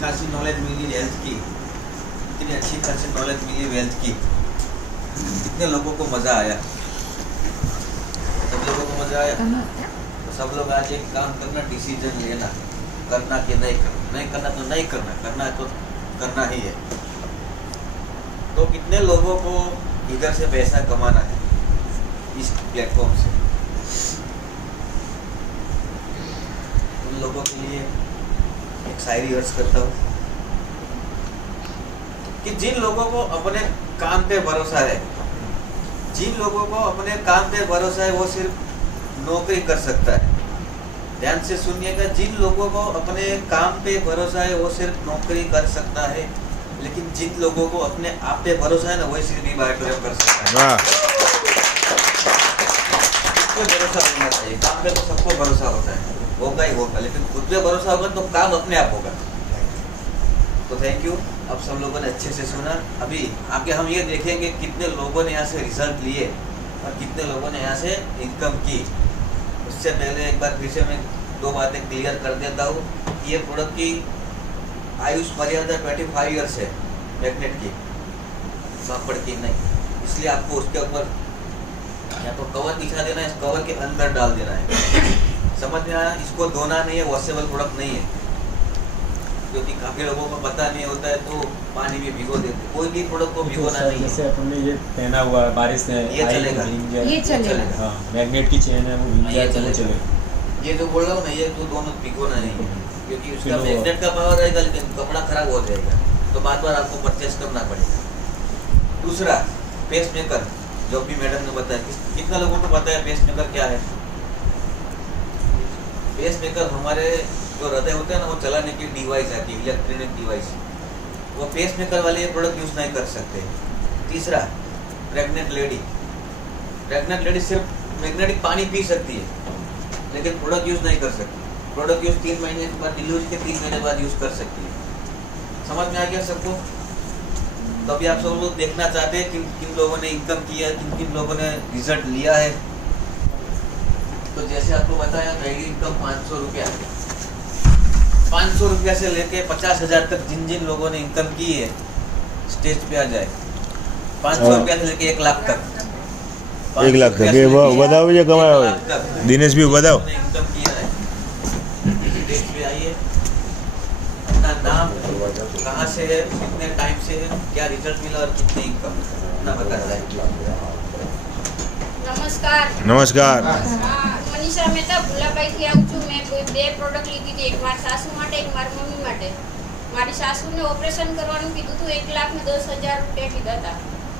खासी नॉलेज मिली हेल्थ की इतनी अच्छी खासी नॉलेज मिली वेल्थ की। कितने लोगों को मज़ा आया। सब लोगों को मज़ा आया। तो सब लोग आज एक काम करना डिसीज़न लेना। करना कि नहीं करना? नहीं करना तो नहीं करना करना तो करना ही है। तो कितने लोगों को इधर से पैसा कमाना है इस प्लेटफॉर्म से? उन लोगों के लिए एक शायरी अर्ज़ करता हूँ कि जिन लोगों को अपने काम पे भरोसा है जिन लोगों को अपने काम पे भरोसा है वो सिर्फ़ नौकरी कर सकता है। ध्यान से सुनिएगा जिन लोगों को अपने काम पे भरोसा है वो सिर्फ़ नौकरी कर सकता है लेकिन जिन लोगों को अपने आप पे भरोसा है ना वही सिर्फ़ ई कर सकता है। पे भरोसा होना चाहिए काम पे तो सबको भरोसा होता है। होगा ही होगा, लेकिन खुद पे भरोसा होगा तो काम अपने आप होगा। तो थैंक यू अब सब लोगों ने अच्छे से सुना। अभी आगे हम ये देखेंगे कितने लोगों ने यहाँ से रिज़ल्ट लिए और कितने लोगों ने यहाँ से इनकम की। उससे पहले एक बार फिर से मैं दो बातें क्लियर कर देता हूँ कि ये प्रोडक्ट की आयुष मर्यादा ट्वेंटी फाइव ईयर्स है मैग्नेट की। पापड़ की नहीं। इसलिए आपको उसके ऊपर या तो कवर दिखा देना है कवर के अंदर डाल देना है। समझ में आया? इसको धोना नहीं है वॉशेबल प्रोडक्ट नहीं है। क्योंकि काफ़ी लोगों को पता नहीं होता है तो पानी में भिगो देते कोई भी प्रोडक्ट को भिगोना नहीं जैसे है। अपन ने ये पहना हुआ है बारिश में ये चलेगा। तो ये चलेगा। हाँ मैग्नेट की चेन है वो भीग हाँ, जाए ये तो वो चलेगा। ये जो बोल रहा हूँ ना ये तो दोनों भिगोना नहीं है। क्योंकि उसका मैग्नेट का पावर रहेगा लेकिन कपड़ा खराब हो जाएगा। तो बार बार आपको परचेस करना पड़ेगा। दूसरा पेस मेकर जो भी मैडम ने बताया। कितना लोगों को पता है पेस मेकर क्या है? पेस मेकर हमारे जो हृदय होते हैं ना, वो चलाने की डिवाइस आती है इलेक्ट्रॉनिक डिवाइस वो पेस मेकर वाले ये प्रोडक्ट यूज़ नहीं कर सकते। तीसरा प्रेग्नेंट लेडी प्रेग्नेंट लेडी सिर्फ़ मैग्नेटिक पानी पी सकती है, लेकिन प्रोडक्ट यूज़ नहीं कर सकती। प्रोडक्ट यूज़ तीन महीने के बाद डिलीवरी के तीन महीने बाद यूज़ कर सकती है। समझ में आ गया सबको? तो आप सब लोग देखना चाहते हैं किन किन लोगों ने इनकम किया, किन किन लोगों ने रिज़ल्ट लिया है। तो जैसे आपको बताया ट्रेडिंग इनकम पाँच सौ रुपया। पाँच सौ रुपया से लेके पचास हज़ार तक जिन जिन लोगों ने इनकम की है स्टेज पे आ जाए। पाँच सौ हाँ। रुपया से लेके एक लाख तक। एक लाख तक। ये बताओ ये कमाया हुआ दिनेश भी बताओ। इनकम किया है स्टेज पे आइए। अपना नाम कहाँ से है कितने टाइम से है क्या रिज़ल्ट मिला और कितनी इनकम अपना बता रहा है નમસ્કાર. નમસ્કાર. હા, મનીષા મહેતા ભુલાભાઈથી આવું છું. મેં બે પ્રોડક્ટ લીધી હતી. એક મારી સાસુ માટે એક મારી મમ્મી માટે. મારી સાસુને ઓપરેશન કરવાનું કીધું હતું. એક લાખ ને દસ હજાર રૂપિયા કીધા હતા.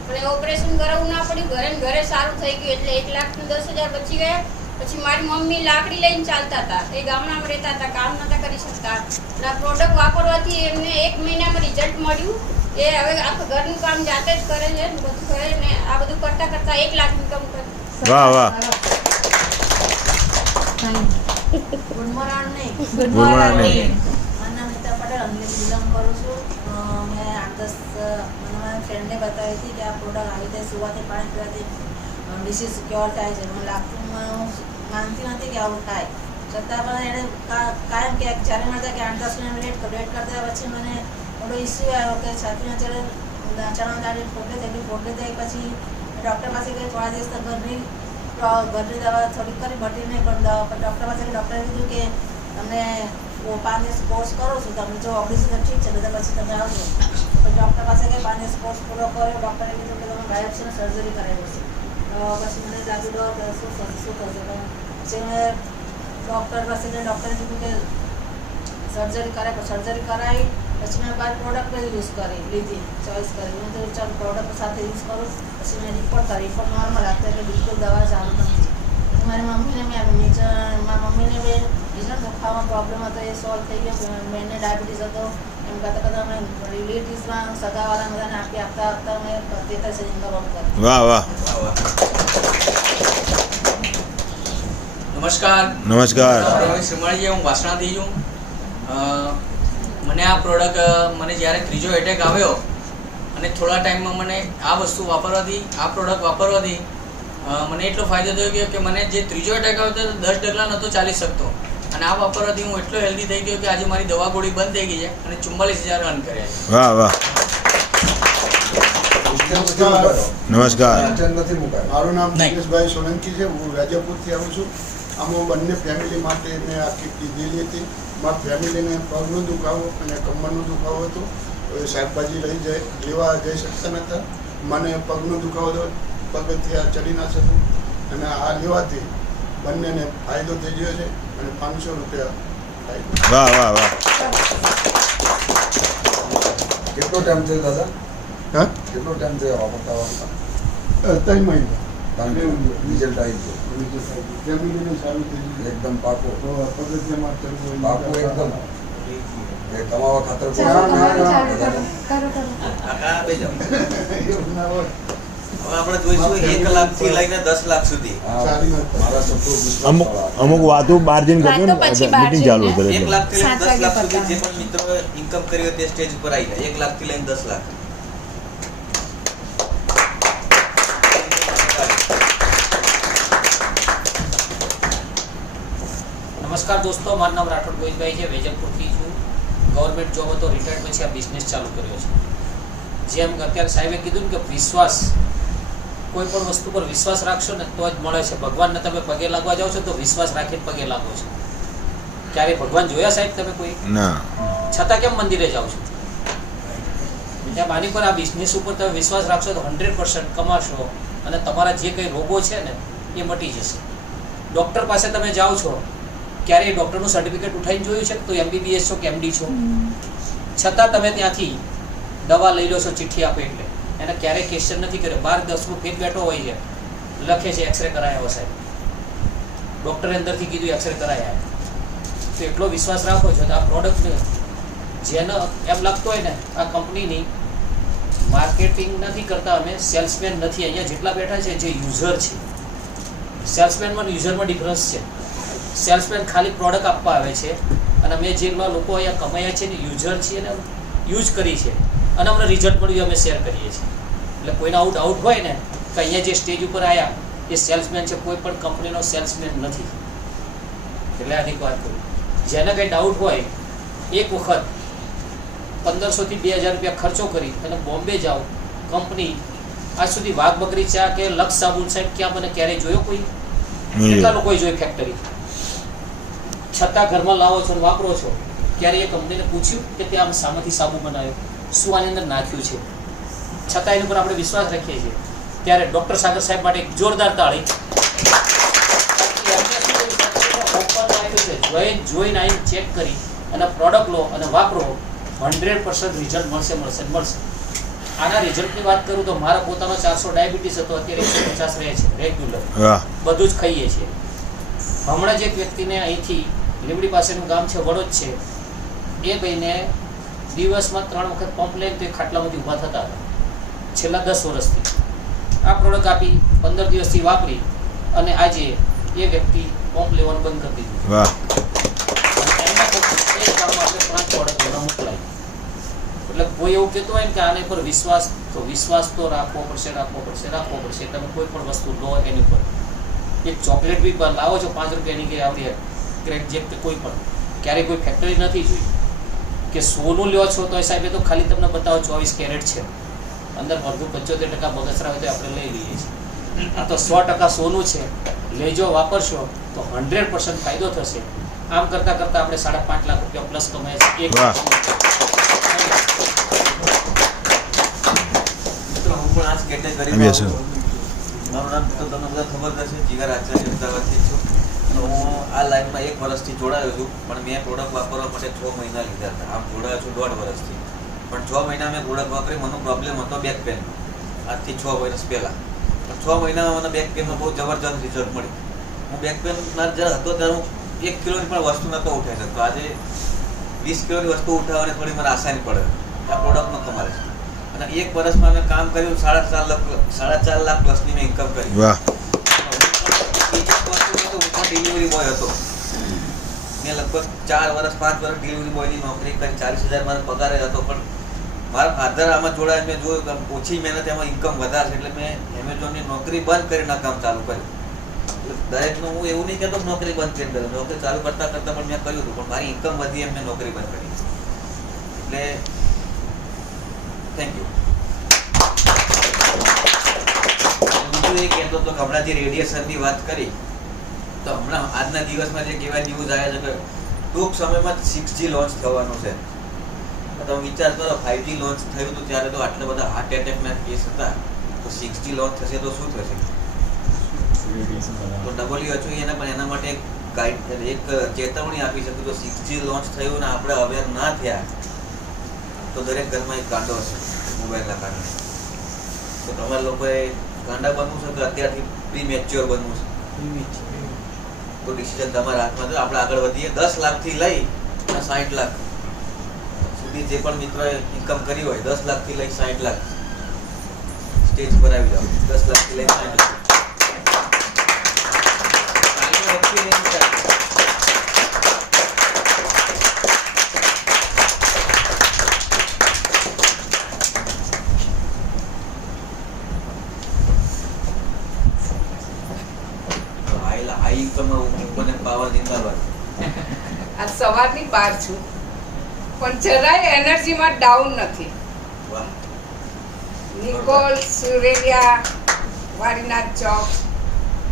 પણ એ ઓપરેશન કરાવવું ના પડ્યું. ઘરે ને ઘરે સારું થઈ ગયું. એટલે એક લાખ ને દસ હજાર બચી ગયા. પછી મારી મમ્મી લાકડી લઈને ચાલતા હતા. એ ગામડામાં રહેતા હતા. કામ નતા કરી શકતા. અને આ પ્રોડક્ટ વાપરવાથી એમને એક મહિનામાં રિઝલ્ટ મળ્યું. એ હવે આખું ઘરનું કામ જાતે જ કરે છે બધું કરે ને આ બધું કરતા કરતા એક લાખ ઇન્કમ કરે વાહ વાહ. ગુડ મોર્નિંગ ગુડ મોર્નિંગ મારું નામ નીતા પટેલ અંગ્રેજ બિલોંગ કરું છું. મેં આઠ દસ મને મારા ફ્રેન્ડને બતાવી હતી કે આ પ્રોડક્ટ આવી રીતે સુવાથી પાણી પીવાથી ડિસીઝ ક્યોર થાય છે. મને લાગતું માનતી નથી કે આવું થાય. છતાં પણ એણે કા- કે જ્યારે મળતા કે આઠ દસ મિનિટ વેટ વેટ કરતા પછી મને થોડો ઇસ્યુ આવ્યો કે છાતીમાં જ્યારે ચણા દાડી ફોટે થઈ ફોટે થઈ પછી ડૉક્ટર પાસે ગઈ, થોડા દિવસ ઘરની ઘરની દવા થોડીક કરી બટી નહીં પણ ડૉક્ટર પાસે ડૉક્ટરે કીધું કે, તમને પાંચ દિવસ કોર્સ કરો છો, તમે જો ઓપરેશન ઠીક છે તો પછી તમે આવજો. પણ ડૉક્ટર પાસે ગઈ, પાંચ દિવસ કોર્સ પૂરો કર્યો ડૉક્ટરે કીધું કે તમે બાયોપ્સીને સર્જરી કરાવી તો પછી મને લાગ્યું ડૉક્ટર શું થશે શું થશે? પછી મેં ડૉક્ટર પાસે ડૉક્ટરે કીધું કે સર્જરી કરાય સર્જરી કરાવી પછી બાદ પ્રોડક્ટ યુઝ કરી લીધી ચોઈસ કરી મેં તો ચાલ પ્રોડક્ટ સાથે યુઝ કરું પછી મેં રિપોર્ટ કરી રિપોર્ટ નોર્મલ આવતા એટલે બિલકુલ દવા ચાલુ નથી મારી મમ્મીને મેં આવી નીચે મારા મમ્મીને બે બીજા દુખાવામાં પ્રોબ્લેમ હતો એ સોલ્વ થઈ ગયો મેને ડાયાબિટીસ હતો એમ કરતાં કરતાં અમે રિલેટિવ્સમાં સગાવાળા બધાને આપી આપતા આપતા મેં તેતાલીસ હજાર ઇન્કમ વાહ વાહ નમસ્કાર નમસ્કાર હું વાસણા થઈ છું મને આ પ્રોડક્ટ મને જ્યારે ત્રીજો એટેક આવ્યો અને થોડા ટાઈમમાં મને આ વસ્તુ વાપરવાથી આ પ્રોડક્ટ વાપરવાથી મને એટલો ફાયદો થયો ગયો કે મને જે ત્રીજો એટેક આવ્યો હતો દસ ડગલા નહોતો ચાલી શકતો. અને આ વાપરવાથી હું એટલો હેલ્ધી થઈ ગયો કે આજે મારી દવા ગોળી બંધ થઈ ગઈ છે અને ચુમ્માલીસ હજાર રન કર્યા છે. વાહ વાહ. નમસ્કાર. મારું નામ. દિનેશભાઈ સોલંકી છે. હું રાજાપુરથી આવું છું. આમાં બંને ફેમિલી માટે મેં આખી કીધેલી હતી. મારા ફેમિલીને પગનો દુખાવો અને કમરનો દુખાવો હતો. તો એ શાકભાજી લઈ જાય લેવા જઈ શકતા નહોતા. મને પગનો દુખાવો હતો પગથી આ ચડી ના શકું. અને આ લેવાથી બંનેને ફાયદો થઈ ગયો છે અને પાંચસો રૂપિયા વાહ વાહ વાહ. કેટલો ટાઈમ થયો દાદા? હા? કેટલો ટાઈમ થયો વાપરતા વાપરતા અ, ત્રણ મહિના. રિઝલ્ટ આવી ગયો એકદમ પાકો પાકો એકદમ કમાવા ખાતર અમુક વાતો બાર જઈને મીટિંગ ચાલુ કરે એક લાખથી લઈને દસ લાખ સુધી જે પણ મિત્રો ઇન્કમ કરી તે સ્ટેજ ઉપર આવી જાય. એક લાખથી લઈને દસ લાખ. નમસ્કાર દોસ્તો મારું નામ રાઠોડ ગોવિંદભાઈ છે વેજલપુરથી છું. ગવર્મેન્ટ જોબ હતો રિટાયર્ડ પછી આ બિઝનેસ ચાલુ કર્યો છે. જેમ અત્યારે સાહેબે કીધું કે વિશ્વાસ કોઈ પણ વસ્તુ પર વિશ્વાસ રાખશો ને તો જ મળે છે. ભગવાનને તમે પગે લાગવા જાઓ છો તો વિશ્વાસ રાખીને પગે લાગો છો. ક્યારે ભગવાન જોયા સાહેબ તમે કોઈ? ના. છતાં કેમ મંદિરે જાઓ છો? ત્યાં માની પર આ બિઝનેસ ઉપર તમે વિશ્વાસ રાખશો તો હંડ્રેડ પર્સન્ટ કમાશો અને તમારા જે કંઈ રોગો છે ને એ મટી જશે. ડૉક્ટર પાસે તમે જાઓ છો ક્યારેય ડૉક્ટરનું સર્ટિફિકેટ ઉઠાવીને જોયું છે કે તો એમબીબીએસ છો કે એમડી છો? છતાં તમે ત્યાંથી દવા લઈ લો છો, ચિઠ્ઠી આપે એટલે. એને ક્યારેય ક્વેશ્ચન નથી કર્યો. બાર દસમું ફેર બેઠો હોય છે. લખે છે એક્સરે કરાયો સાહેબ ડૉક્ટરે અંદરથી કીધું એક્સરે કરાયા. તો એટલો વિશ્વાસ રાખો છો તો આ પ્રોડક્ટને જેનો એમ લાગતો હોય ને, આ કંપનીની માર્કેટિંગ નથી કરતા અમે સેલ્સમેન નથી. અહીંયા જેટલા બેઠા છે, જે યુઝર છે. સેલ્સમેનમાં યુઝરમાં ડિફરન્સ છે. સેલ્સમેન ખાલી પ્રોડક્ટ આપવા આવે છે. અને અમે જેટલા લોકો અહીંયા કમાયા છે ને યુઝર છીએ ને યુઝ કરી છે. અને અમને રિઝલ્ટ મળ્યું અમે શેર કરીએ છીએ. એટલે કોઈને આવું ડાઉટ હોય ને કે અહીંયા જે સ્ટેજ ઉપર આવ્યા એ સેલ્સમેન છે કોઈ પણ કંપનીનો સેલ્સમેન નથી. એટલે આની વાત કરું. જેને કંઈ ડાઉટ હોય એક વખત પંદરસોથી બે હજાર રૂપિયા ખર્ચો કરી અને બોમ્બે જાઓ કંપની આજ સુધી વાઘ બકરી ચા કે લક્ષ સાબુન સાહેબ ક્યાં મને ક્યારેય જોયો કોઈ? કેટલા લોકોએ જોઈ ફેક્ટરી છતાં ઘરમાં લાવો છો વાપરો છો ત્યારે એ કંપનીને પૂછ્યું કે તે આમ સામાથી સાબુ બનાવ્યો. શું આની અંદર નાખ્યું છે? છતાં એની પર આપણે વિશ્વાસ રાખીએ છીએ. ત્યારે ડૉક્ટર સાગર સાહેબ માટે એક જોરદાર તાળી. જોઈને જોઈને આવીને ચેક કરી અને પ્રોડક્ટ લો અને વાપરો. હંડ્રેડ પર્સન્ટ રિઝલ્ટ મળશે મળશે મળશે. આના રિઝલ્ટની વાત કરું તો મારા પોતાનો ચારસો ડાયાબિટીસ હતો અત્યારે એકસો પચાસ રહે છે રેગ્યુલર બધું જ ખાઈએ છીએ. હમણાં જ એક વ્યક્તિને અહીંથી લીમડી પાસેનું ગામ છે વડોદ છે. એ ભાઈને દિવસમાં ત્રણ વખત પંપ લઈને તો એ ખાટલામાંથી ઊભા થતા હતા. છેલ્લા દસ વર્ષથી. આ પ્રોડક્ટ આપી પંદર દિવસથી વાપરી અને આજે એ વ્યક્તિ પંપ લેવાનું બંધ કરી દીધું એટલે કોઈ એવું કહેતું હોય ને કે આને પર વિશ્વાસ તો વિશ્વાસ તો રાખવો પડશે રાખવો પડશે રાખવો પડશે. તમે કોઈ પણ વસ્તુ લો એની પર એક ચોકલેટ બી લાવો છો પાંચ રૂપિયાની કે આવડી ક્રેક જેમ કે કોઈ પણ. ક્યારેય કોઈ ફેક્ટરી નથી જોઈ. કે સોનું લ્યો છો તો સાહેબ એ તો ખાલી તમને બતાવો ચોવીસ કેરેટ છે. અંદર અડધું પંચોતેર ટકા બગસરા હોય તો આપણે લઈ લઈએ છીએ. આ તો સો ટકા સોનું છે. લેજો વાપરશો તો હંડ્રેડ પર્સન્ટ ફાયદો થશે. આમ કરતાં કરતાં આપણે સાડા પાંચ લાખ રૂપિયા પ્લસ કમાય છે એક મિત્રો હું પણ આ. કેટેગરીમાં મારું નામ તો તમને બધા ખબર નથી હશે. જીગર આચાર્ય અમદાવાદથી. હું આ લાઈનમાં એક વર્ષથી જોડાયો છું, પણ મેં પ્રોડક્ટ વાપરવા માટે છ મહિના લીધા હતા. આમ જોડાયો છું દોઢ વર્ષથી. પણ છ મહિના મેં પ્રોડક્ટ વાપરી, મને પ્રોબ્લેમ હતો બેક પેન આજથી છ વર્ષ પહેલાં. પણ છ મહિનામાં મને બેક પેનમાં બહુ જબરજસ્ત રિઝલ્ટ મળ્યું. હું બેક પેનના જ્યારે હતો ત્યારે હું એક કિલોની પણ વસ્તુ નહોતો ઉઠાવી શકતો. આજે વીસ કિલોની વસ્તુ ઉઠાવવાની થોડી મને આસાની પડે. આ પ્રોડક્ટનો કમાલ છે. અને એક વર્ષમાં મેં કામ કર્યું, સાડા ચાર લાખ, સાડા ચાર લાખ પ્લસની મેં ઇન્કમ કરી. ડિલિવરી બોય હતો. મેં લગભગ ચાર વર્ષ પાંચ વર્ષ ડિલિવરી બોયની નોકરી કરી, ચાલીસ હજાર મારો પગાર હતો, પણ મારા ફાધર આમાં જોડાય મેં જોયું કે ઓછી મહેનત એમાં ઇન્કમ વધારે છે એટલે મેં એમેઝોનની નોકરી બંધ કરીને કામ ચાલુ કર્યું. દરેકનું હું એવું નહીં કહેતો નોકરી બંધ કરી. દઉં નોકરી ચાલુ કરતા કરતાં પણ મેં કર્યું હતું, પણ મારી ઇન્કમ વધી એમ મેં નોકરી બંધ કરી. એટલે થેન્ક યુ બીજું એ કહેતો હતો હમણાં જે રેડિયેશનની વાત કરી તો હમણાં આજના દિવસમાં જે કેવા ન્યૂઝ આવ્યા છે કે ટૂંક સમયમાં સિક્સ જી લોન્ચ થવાનું છે. તમે વિચાર કરો ફાઈવ જી લોન્ચ થયું હતું ત્યારે તો આટલા બધા હાર્ટ એટેકના કેસ હતા. તો સિક્સ જી લોન્ચ થશે તો શું થશે? તો ડબલ્યુએચઓ એને પણ એના માટે એક ગાઈડ એક ચેતવણી આપી શકે તો સિક્સ જી લોન્ચ થયું ને આપણે અવેર ના થયા, તો દરેક ઘરમાં એક કાંડો હશે મોબાઈલના કારણે. તો તમારે લોકોએ ગાંડા બનવું છે કે અત્યારથી પ્રી મેચ્યોર બનવું છે? તો ડિસિઝન તમારા હાથમાં છે, આપણે આગળ વધીએ. દસ લાખથી લઈ અને સાઠ લાખ સુધી જે પણ મિત્રોએ ઇન્કમ કરી હોય, દસ લાખથી લઈ સાઠ લાખ સ્ટેજ પર આવી જાઓ. દસ લાખથી લઈ સાઠ લાખ કાલનો experience છે. હાઈ હાઈ ઇન્કમ મને પાવર જિંદાબાદ આજ બહાર છું. પણ જરાય એનર્જીમાં ડાઉન નથી. નિકોલ સુરેલિયા વારીનાથ ચોક.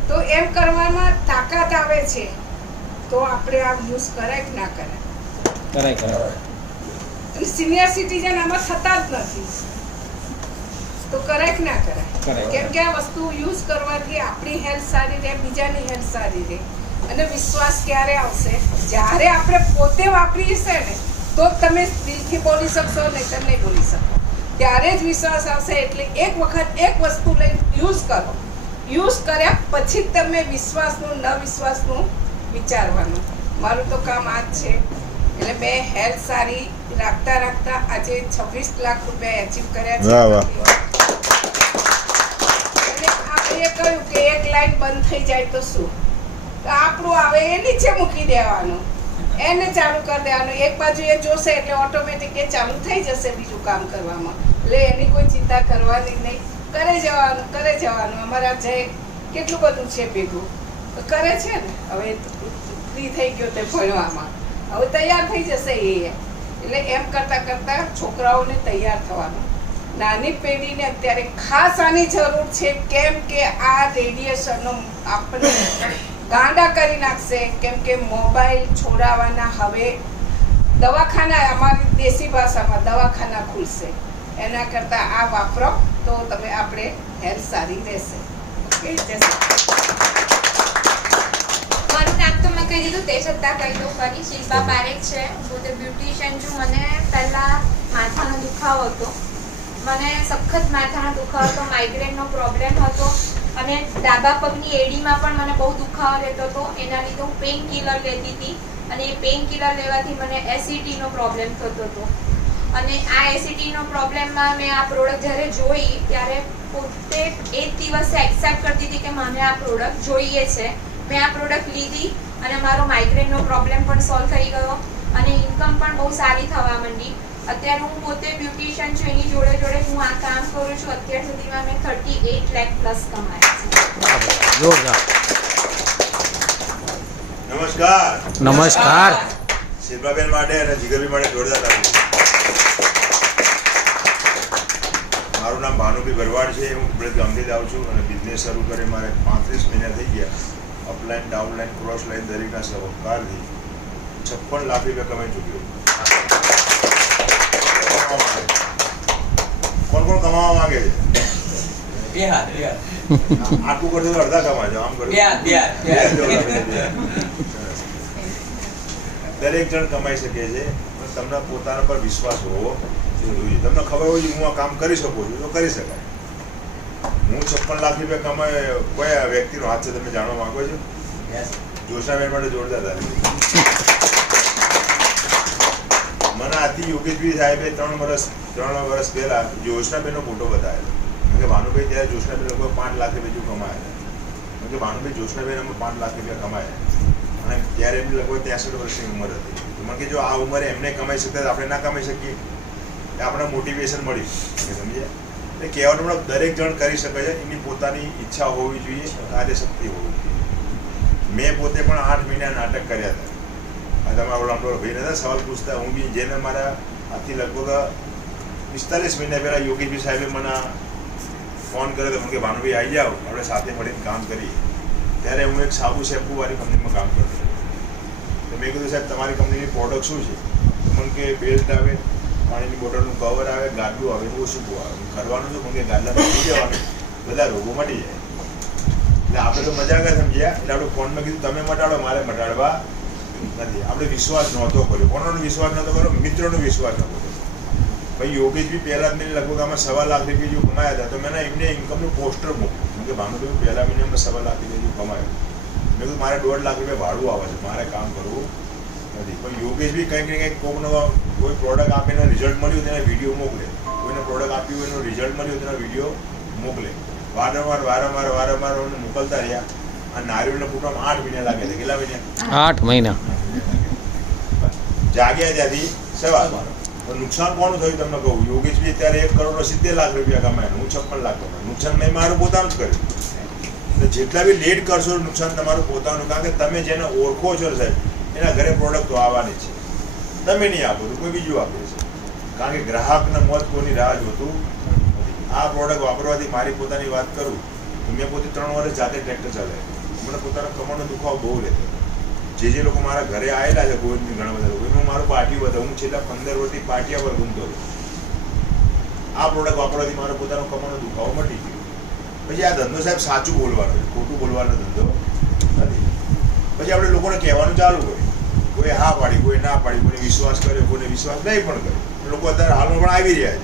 તો એમ કરવામાં તાકાત આવે છે તો આપણે આ યુઝ કરાય કે ના કરાય? કરાય કરાય. અને સિનિયર સિટીઝન આમાં થતા જ નથી. તો કરાય કે ના કરાય. કેમ કે આ વસ્તુ યુઝ કરવાથી આપણી હેલ્થ સારી રહે બીજાની હેલ્થ સારી રહે. અને વિશ્વાસ ક્યારે આવશે? જ્યારે આપણે પોતે વાપરીએ છે ને તો તમે દિલથી બોલી શકશો નહીં નહીં બોલી શકો. ત્યારે જ વિશ્વાસ આવશે એટલે એક વખત એક વસ્તુ લઈ યુઝ કરો. યુઝ કર્યા પછી તમે વિશ્વાસનું ન વિશ્વાસનું વિચારવાનું. મારું તો કામ આ જ છે. એટલે મેં હેલ્થ સારી રાખતા રાખતા આજે છવ્વીસ લાખ રૂપિયા એચીવ કર્યા છે. અને આપણે કહ્યું કે એક લાઈન બંધ થઈ જાય તો શું? આપણું આવે એ નીચે મૂકી દેવાનું. એને ચાલુ કરી દેવાનું. એક બાજુ એ જોશે એટલે ઓટોમેટિક એ ચાલુ થઈ જશે બીજું કામ કરવામાં. એટલે એની કોઈ ચિંતા કરવાની નહીં. કરે જવાનું કરે જવાનું. અમારા જય કેટલું બધું છે ભેગું. કરે છે ને. હવે ફ્રી થઈ ગયો તે ભણવામાં. હવે તૈયાર થઈ જશે એ. એટલે એમ કરતાં કરતાં છોકરાઓને તૈયાર થવાનું. નાની પેઢીને અત્યારે ખાસ આની જરૂર છે કેમ કે આ રેડિયેશનનો આપણને ગાંડા કરી નાખશે. કેમ કે મોબાઈલ છોડાવવાના હવે દવાખાના, અમારી દેશી ભાષામાં દવાખાના ખુલશે. એના કરતાં આ વાપરો તો તમે આપણે હેલ્થ સારી રહેશે. મારું નામ તો મેં કહી દીધું, તે છતાં કહી દઉં ફરી. શિલ્પા પારેખ છે. પોતે બ્યુટિશિયન છું. મને પહેલાં માથાનો દુખાવો હતો. મને સખત માથાનો દુખાવો હતો માઇગ્રેનનો પ્રોબ્લેમ હતો. અને ડાબા પગની એડીમાં પણ મને બહુ દુખાવો રહેતો હતો. એના લીધે હું પેઇન કિલર લેતી હતી અને એ પેઇન કિલર લેવાથી મને એસિડીનો પ્રોબ્લેમ થતો હતો. અને આ એસિડીનો પ્રોબ્લેમમાં મેં આ પ્રોડક્ટ જ્યારે જોઈ ત્યારે પોતે એ દિવસે એક્સેપ્ટ કરતી હતી કે મને આ પ્રોડક્ટ જોઈએ છે. મેં આ પ્રોડક્ટ લીધી અને મારો માઇગ્રેનનો પ્રોબ્લેમ પણ સોલ્વ થઈ ગયો અને ઇન્કમ પણ બહુ સારી થવા માંડી. અત્યારે હું પોતે બ્યુટિશિયન છું એની જોડે જોડે હું આ કામ કરું છું. અત્યાર સુધીમાં મેં થર્ટી એઇટ લેખ પ્લસ કમાયા છે. નમસ્કાર. નમસ્કાર. શિલ્પાબેન માટે અને જીગરબી માટે જોરદાર તાળી. મારું નામ ભાનુભાઈ ભરવાડ છે. હું ઉપલેજ ગામથી આવું છું અને બિઝનેસ શરૂ કરી મારે પાંત્રીસ મહિના થઈ ગયા. અપલાઈન ડાઉનલાઈન ક્રોસ લાઈન દરેકના સહકારથી છપ્પન લાખ રૂપિયા કમાઈ ચૂક્યો. કોણ કોણ કમાવા માંગે છે? આટલું અડધા કમાજો આમ કરો. દરેક જણ કમાઈ શકે છે પણ તમને પોતાના પર વિશ્વાસ હોવો જોઈએ તમને ખબર હોય હું આ કામ કરી શકું છું તો કરી શકાય. હું છપ્પન લાખ રૂપિયા કમાય કયા વ્યક્તિનો હાથ છે તમે જાણવા માંગો છો? જોશા જોશાબેન માટે જોરદાર. આથી યોગેશભાઈ સાહેબે ત્રણ વર્ષ ત્રણ વર્ષ પહેલા જોશનાબેનનો ફોટો બતાવેલો. કે ભાનુભાઈ ત્યારે જોશનાબેન લોકો પાંચ લાખ રૂપિયા જેવું કમાયા કેમ કે ભાનુભાઈ જોશનાબેન અમે પાંચ લાખ રૂપિયા કમાયા અને ત્યારે એમની લગભગ ત્યાંસઠ વર્ષની ઉંમર હતી. મને કે જો આ ઉંમરે એમને કમાઈ શકતા આપણે ના કમાઈ શકીએ? આપણે મોટિવેશન મળ્યું. સમજ્યા? એટલે કહેવાનો મતલબ દરેક જણ કરી શકે છે, એની પોતાની ઈચ્છા હોવી જોઈએ, કાર્યશક્તિ હોવી જોઈએ. મેં પોતે પણ આઠ મહિના નાટક કર્યા હતા. ઓલા આપણો નતા સવાલ પૂછતા, હું બી જેને મારા આથી લગભગ પિસ્તાલીસ મહિના પહેલાં યોગીજી સાહેબે મને ફોન કર્યો તો મને કે, ભાનુભાઈ આવી જાઓ, આપણે સાથે મળીને કામ કરીએ. ત્યારે હું એક સાબુ શેમ્પૂવાળી કંપનીમાં કામ કરતો તો મેં કીધું, સાહેબ, તમારી કંપનીની પ્રોડક્ટ શું છે? મને કે બેલ્ટ આવે, પાણીની બોટલનું કવર આવે, ગાદલું આવે, એવું શું આવે કરવાનું છે કે ગાદલા મટી જવાનું બધા રોગો મટી જાય. એટલે આપણે તો મજા કરે સમજ્યા, એટલે આપણે ફોનમાં કીધું, તમે મટાડો, મારે મટાડવા. નથી. આપણે વિશ્વાસ નહોતો કર્યો. કોનો વિશ્વાસ નહોતો કર્યો? મિત્રોનો વિશ્વાસ નહોતો કર્યો. ભાઈ યોગેશભી પહેલા મહિને લગભગ આમાં સવા લાખ રૂપિયા જેવું કમાયા હતા. તો મેં એમને ઇન્કમનું પોસ્ટર મૂક્યું. કે ભાનુભાઈ પહેલા મહિનામાં સવા લાખ રૂપિયા જેવું કમાયું. મેં કીધું, મારે દોઢ લાખ રૂપિયા ભાડું આવે છે. મારે કામ કરવું નથી. પણ યોગેશ બી કંઈક ને કંઈક કોઈનો કોઈ પ્રોડક્ટ આપીને રિઝલ્ટ મળ્યું તેના વીડિયો મોકલે. કોઈને પ્રોડક્ટ આપ્યું હોય એનો રિઝલ્ટ મળ્યું તેના વીડિયો મોકલે. વારંવાર વારંવાર વારંવાર મોકલતા રહ્યા. આ નારિયેળના ફૂટવામાં આઠ મહિના લાગે છે કેટલા મહિના? આઠ મહિના. જાગ્યા ત્યાંથી સવાર તો નુકસાન કોનું થયું તમને કહું? યોગેશભાઈ અત્યારે એક કરોડ સિત્તેર લાખ રૂપિયા કમાયા હું છપ્પન લાખ કમાય. નુકસાન મેં મારું પોતાનું જ કર્યું. તો જેટલા બી લેટ કરશો નુકસાન તમારું પોતાનું. કારણ કે તમે જેને ઓળખો છો સાહેબ, એના ઘરે પ્રોડક્ટ આવવાની છે. તમે નહીં આપો તો કોઈ બીજું આપે છે. કારણ કે ગ્રાહકના મોત કોની રાહ જોતું આ પ્રોડક્ટ વાપરવાથી મારી પોતાની વાત કરું તો મેં પોતે ત્રણ વર્ષ જાતે ટ્રેક્ટર ચલાવ્યું મને પોતાનો કમરનો દુખાવો બહુ રહેતો. જે જે લોકો મારા ઘરે આવેલા છે ગોવિંદની ઘણા બધા લોકો હું મારું પાર્ટી બધા હું છેલ્લા પંદર વર્ષથી પાટિયા પર ઘૂમતો હતો આ પ્રોડક્ટ વાપરવાથી મારો પોતાનો કમરનો દુખાવો મટી ગયો. પછી આ ધંધો સાહેબ સાચું બોલવાનો ખોટું બોલવાનો ધંધો નથી. પછી આપણે લોકોને કહેવાનું ચાલુ કર્યું. કોઈ હા પાડી, કોઈ ના પાડી, કોઈને વિશ્વાસ કર્યો, કોઈને વિશ્વાસ નહીં પણ કર્યો. લોકો અત્યારે હાલમાં પણ આવી રહ્યા છે.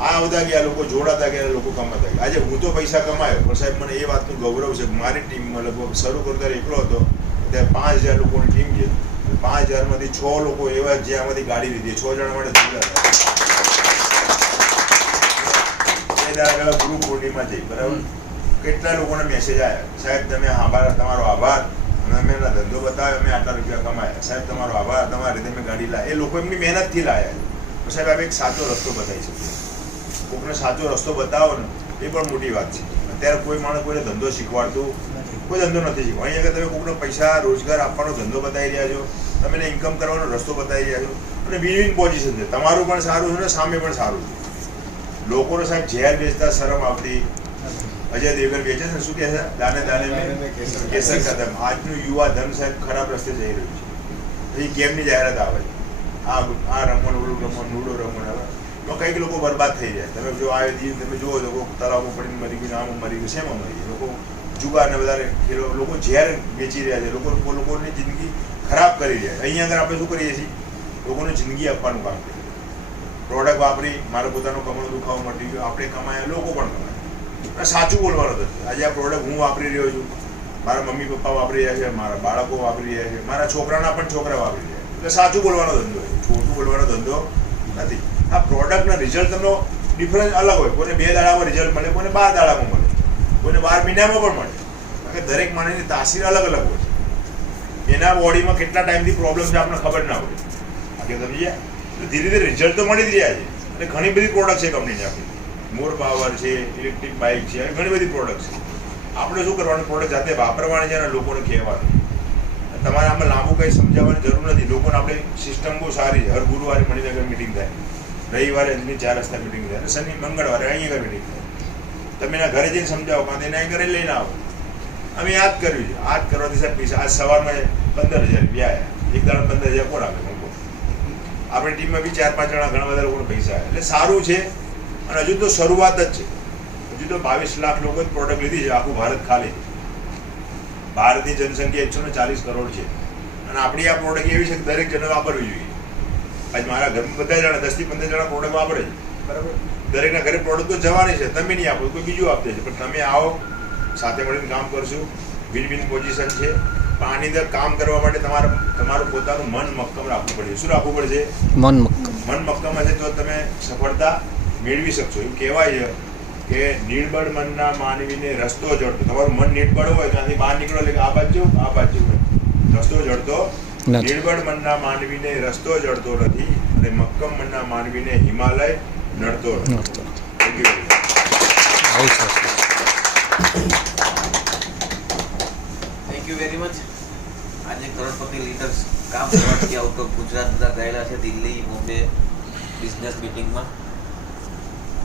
આ બધા ગયા, લોકો જોડાતા ગયા, લોકો કમાતા ગયા. આજે હું તો પૈસા કમાયો, પણ સાહેબ મને એ વાતનું ગૌરવ છે મારી ટીમમાં લગભગ શરૂ કરતા એકલો હતો. ત્યારે પાંચ હજાર લોકોની ટીમ છે પાંચ હજારમાંથી છ લોકો એવા જે આમાંથી ગાડી લીધી. છ જણા માટે એ ગુરુ પૂર્ણિમા જઈ બરાબર? કેટલા લોકોને મેસેજ આવ્યા સાહેબ તમે આભાર તમારો આભાર. અને અમે એના ધંધો બતાવ્યો અમે આટલા રૂપિયા કમાયા. સાહેબ તમારો આભાર તમારી રીતે મેં ગાડી લાવી. એ લોકો એમની મહેનતથી લાયા તો સાહેબ આપણે એક સાચો રસ્તો બતાવી શકીએ. કોકને સાચો રસ્તો બતાવો ને એ પણ મોટી વાત છે. અત્યારે કોઈ માણસ કોઈને ધંધો શીખવાડતું કોઈ ધંધો નથી શીખવા અહીં આગળ તમે કોઈનો પૈસા રોજગાર આપવાનો ધંધો બતાવી રહ્યા છો તમે એને ઇન્કમ કરવાનો રસ્તો બતાવી રહ્યા છો અને વિન વિન પોઝિશન છે. તમારું પણ સારું છે ને સામે પણ સારું છે. લોકોને સાહેબ ઝેર વેચતા શરમ આવતી. અજય દેવગર વેચે છે ને શું કહે છે? દાને દાને કેસર કદમ આજનું યુવા ધન સાહેબ ખરાબ રસ્તે જઈ રહ્યું છે. એ ગેમની જાહેરાત આવે છે. આ આ રમણ ઓલું રમણ નુડો રમણ હવે તો કંઈક લોકો બરબાદ થઈ જાય. તમે જો આ દિવસ તમે જુઓ તો કોક તળાવમાં પડીને મરી ગયું આમ મરી ગયું શેમાં મરી ગયું? લોકો જુગારને વધારે એ લોકો ઝેર વેચી રહ્યા છે. લોકો લોકો- લોકોની જિંદગી ખરાબ કરી રહ્યા છે. અહીંયા આગળ આપણે શું કરીએ છીએ? લોકોને જિંદગી આપવાનું કામ કરીએ. પ્રોડક્ટ વાપરી, મારો પોતાનો કમળ દુખાવા મટી ગયો. આપણે કમાયા, લોકો પણ કમાય. સાચું બોલવાનું થશે આજે આ પ્રોડક્ટ હું વાપરી રહ્યો છું. મારા મમ્મી પપ્પા વાપરી રહ્યા છે, મારા બાળકો વાપરી રહ્યા છે, મારા છોકરાના પણ છોકરા વાપરી રહ્યા એટલે સાચું બોલવાનો ધંધો છે. ખોટું બોલવાનો ધંધો નથી. આ પ્રોડક્ટના રિઝલ્ટ તમને ડિફરન્સ અલગ હોય. કોઈને બે દાડામાં રિઝલ્ટ મળે, કોઈને બાર દાડામાં મળે. કોઈને બાર મહિનામાં પણ મળે. કારણ કે દરેક માણસની તાસીર અલગ અલગ હોય છે. એના બોડીમાં કેટલા ટાઈમથી પ્રોબ્લેમ છે આપણને ખબર ના હોય. આગળ સમજ્યા એટલે ધીરે ધીરે રિઝલ્ટ તો મળી જ રહ્યા છે. અને ઘણી બધી પ્રોડક્ટ છે કંપનીની આપણી. મોર પાવર છે ઇલેક્ટ્રિક બાઇક છે, અને ઘણી બધી પ્રોડક્ટ છે. આપણે શું કરવાનું? પ્રોડક્ટ જાતે વાપરવાની છે અને લોકોને કહેવાનું. તમારે આમાં લાંબુ કંઈ સમજાવવાની જરૂર નથી. લોકોને આપણે સિસ્ટમ બહુ સારી છે. હર ગુરુવારે મણિનગર મિટિંગ થાય. રવિવારે અંજની ચાર રસ્તા મિટિંગ થાય. અને શનિ મંગળવારે અહીંયા મિટિંગ થાય. તમે એના ઘરે જઈને સમજાવો કાં એના ઘરે લઈને આવો. અમે યાદ કર્યું છે. યાદ કરવાથી સાહેબ પૈસા આજ સવારમાં પંદર હજાર રૂપિયા એક દાડા પંદર હજાર કોણ આપે? લોકો આપણી ટીમમાં બી ચાર પાંચ જણા ઘણા બધા લોકોને પૈસા આવ્યા. એટલે સારું છે. અને હજુ તો શરૂઆત જ છે. હજુ તો બાવીસ લાખ લોકો જ પ્રોડક્ટ લીધી છે આખું ભારત ખાલી. ભારતની જનસંખ્યા એકસો ને ચાલીસ કરોડ છે. અને આપણી આ પ્રોડક્ટ એવી છે કે દરેક જણે વાપરવી જોઈએ. આજ મારા ઘરમાં બધા જણા દસથી પંદર જણા પ્રોડક્ટ વાપરે છે. બરાબર. દરેકના ઘરે પ્રોડક્ટ તો જવાની છે તમે નહીં આપો કોઈ બીજું આપશે છે. પણ તમે આવો સાથે મળીને કામ કરશું. વિન વિન પોઝિશન છે. પણ આની અંદર કામ કરવા માટે તમારે તમારું પોતાનું મન મક્કમ રાખવું પડશે શું રાખવું પડશે? મન મન મક્કમ હશે તો તમે સફળતા મેળવી શકશો. એવું કહેવાય છે કે નિર્બળ મનના માનવીને રસ્તો જડતો. તમારું મન નિર્બળ હોય ત્યાંથી બહાર નીકળો એટલે આ બાજુ આ બાજુ રસ્તો જડતો નિર્બળ મનના માનવીને રસ્તો જડતો નથી. અને મક્કમ મનના માનવીને હિમાલય નડતો નડતો થેન્ક યુ વેરી મચ આજે કરોડપતિ લીડર્સ કામ કરવાથી આઉટ ઓફ ગયેલા છે, દિલ્હી, મુંબઈ બિઝનેસ મિટિંગમાં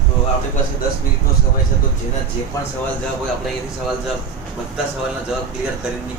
તો આપણી પાસે દસ મિનિટનો સમય છે, તો જેના જે પણ સવાલ જવાબ હોય, આપણે અહીંયાથી સવાલ જવાબ, બધા સવાલના જવાબ ક્લિયર કરીને